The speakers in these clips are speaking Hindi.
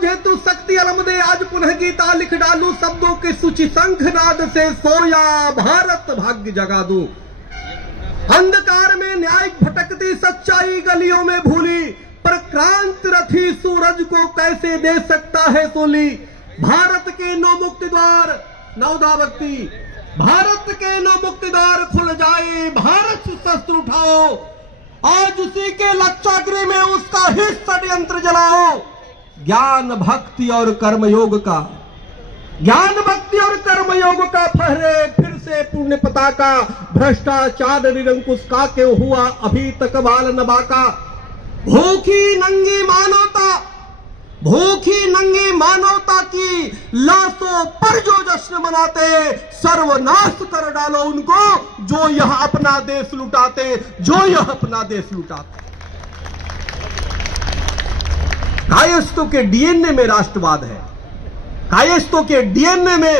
मुझे तू शक्ति अलम दे, आज पुनः गीता लिख डालूं शब्दों के सूची शंखनाद से, सोया भारत भाग्य जगा दूं। अंधकार में न्यायिक भटकती सच्चाई गलियों में भूली, पर क्रांति रथी सूरज को कैसे दे सकता है सोली। भारत के 9 मुक्ति द्वार, नवदा भक्ति, भारत के 9 मुक्ति द्वार खुल जाए, भारत शस्त्र उठाओ, आज उसी के लक्षागृह में उसका ही षड्यंत्र जलाओ। ज्ञान भक्ति और कर्मयोग का, ज्ञान भक्ति और कर्मयोग का फहरे फिर से पुण्य पताका, भ्रष्टाचार निरंकुश का क्यों हुआ अभी तक बाल नबाका। भूखी नंगी मानवता, भूखी नंगी मानवता की लाशों पर जो जश्न मनाते, सर्वनाश कर डालो उनको जो यह अपना देश लुटाते, जो यह अपना देश लुटाते। कायस्थों के डीएनए में राष्ट्रवाद है, कायस्थों के डीएनए में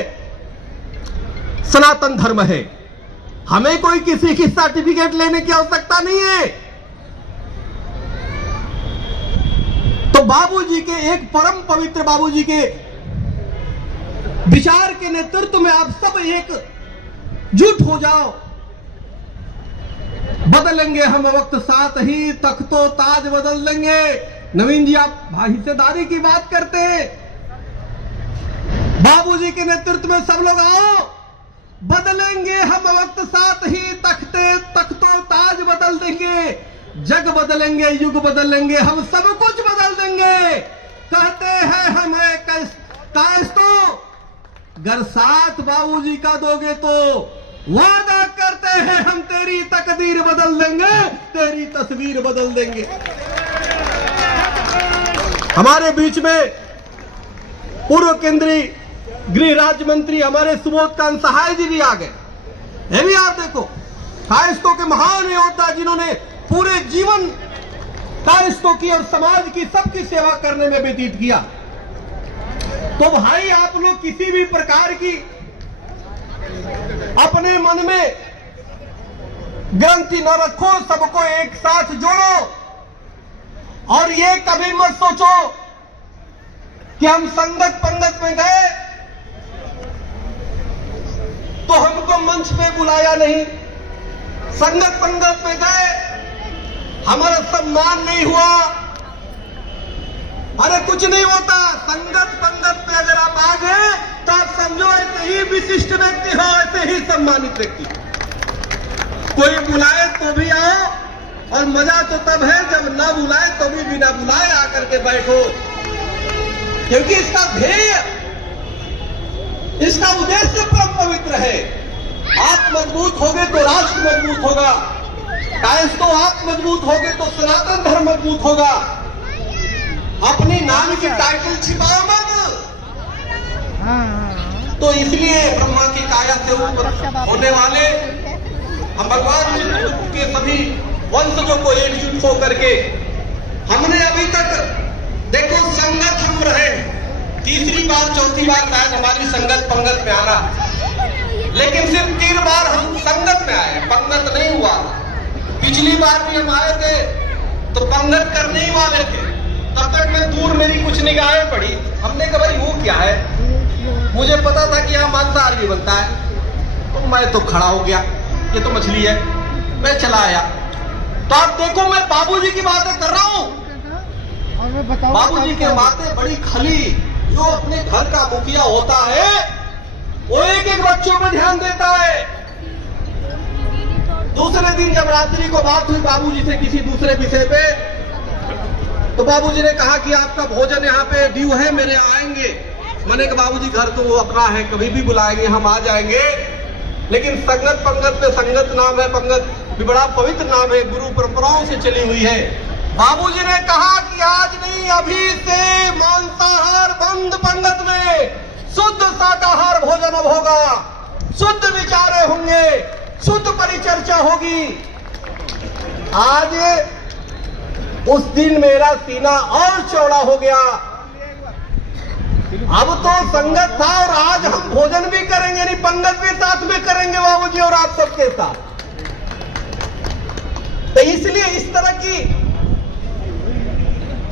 सनातन धर्म है। हमें कोई किसी की सर्टिफिकेट लेने की आवश्यकता नहीं है। तो बाबूजी के, एक परम पवित्र बाबूजी के विचार के नेतृत्व में आप सब एक जुट हो जाओ। बदलेंगे हम वक्त साथ ही, तख्तो ताज बदल देंगे। नवीन जी आप हिस्सेदारी की बात करते हैं, बाबूजी के नेतृत्व में सब लोग आओ। बदलेंगे हम वक्त साथ ही, तख्तो ताज बदल देंगे। जग बदलेंगे, युग बदलेंगे, हम सब कुछ बदल देंगे। कहते हैं हमें कायस्थों, गर साथ बाबूजी का दोगे तो वादा करते हैं हम तेरी तकदीर बदल देंगे, तेरी तस्वीर बदल देंगे। हमारे बीच में पूर्व केंद्रीय गृह राज्य मंत्री हमारे सुबोध कांत सहाय जी भी आ गए। ये भी आप देखो, कायस्थों के महान योद्धा जिन्होंने पूरे जीवन कायस्थों की और समाज की सबकी सेवा करने में व्यतीत किया। तो भाई आप लोग किसी भी प्रकार की अपने मन में ग्रंथि न रखो, सबको एक साथ जोड़ो और ये कभी मत सोचो कि हम संगत पंगत में गए तो हमको मंच पे बुलाया नहीं, संगत पंगत में गए हमारा सम्मान नहीं हुआ। अरे कुछ नहीं होता, संगत पंगत में अगर आप आ गए तो आप समझो ऐसे ही विशिष्ट व्यक्ति हो, ऐसे ही सम्मानित व्यक्ति। कोई बुलाए तो भी आओ, और मजा तो तब है जब ना बुलाए तो भी बिना बुलाए आकर के बैठो, क्योंकि इसका ध्येय, इसका उद्देश्य परम पवित्र है। आप मजबूत होगे तो राष्ट्र मजबूत होगा, कायस्थों आप मजबूत होगे तो सनातन धर्म मजबूत होगा। अपनी नाम की टाइटल छिपाओ मत। तो इसलिए ब्रह्मा की काया से ऊपर होने वाले हम भगवान चित्रगुप्त के सभी वंशजों को एकजुट होकर के हमने अभी तक देखो संगत हम रहे, तीसरी बार चौथी बार शायद हमारी संगत पंगत में आना, लेकिन सिर्फ 3 बार हम संगत में आए, पंगत नहीं हुआ। पिछली बार भी हम आए थे तो पंगत करने ही वाले थे, तब तक मैं दूर मेरी कुछ निगाहें पड़ी। हमने कहा भाई वो क्या है, मुझे पता था कि यहाँ मांसाहार भी बनता है, तो मैं तो खड़ा हो गया, ये तो मछली है, मैं चला आया। तो आप देखो मैं बाबूजी की बातें कर रहा हूँ, बाबूजी की बातें बड़ी खली। जो अपने घर का मुखिया होता है वो एक एक बच्चों पर ध्यान देता है। दूसरे दिन जब रात्रि को बात हुई बाबूजी से किसी दूसरे विषय पे, तो बाबूजी ने कहा कि आपका भोजन यहाँ पे ड्यू है, मेरे आएंगे। मैंने कहा बाबूजी घर तो वो अपना है, कभी भी बुलाएंगे हम आ जाएंगे, लेकिन संगत पंगत में संगत नाम है, पंगत भी बड़ा पवित्र नाम है, गुरु परंपराओं से चली हुई है। बाबूजी ने कहा कि आज नहीं अभी से मांसाहार बंद, पंगत में शुद्ध शाकाहार भोजन अब होगा, शुद्ध विचारे होंगे, शुद्ध परिचर्चा होगी। आज उस दिन मेरा सीना और चौड़ा हो गया। अब तो संगत था और आज हम भोजन भी करेंगे, नहीं पंगत भी साथ में करेंगे बाबूजी और आप सबके साथ। तो इसलिए इस तरह की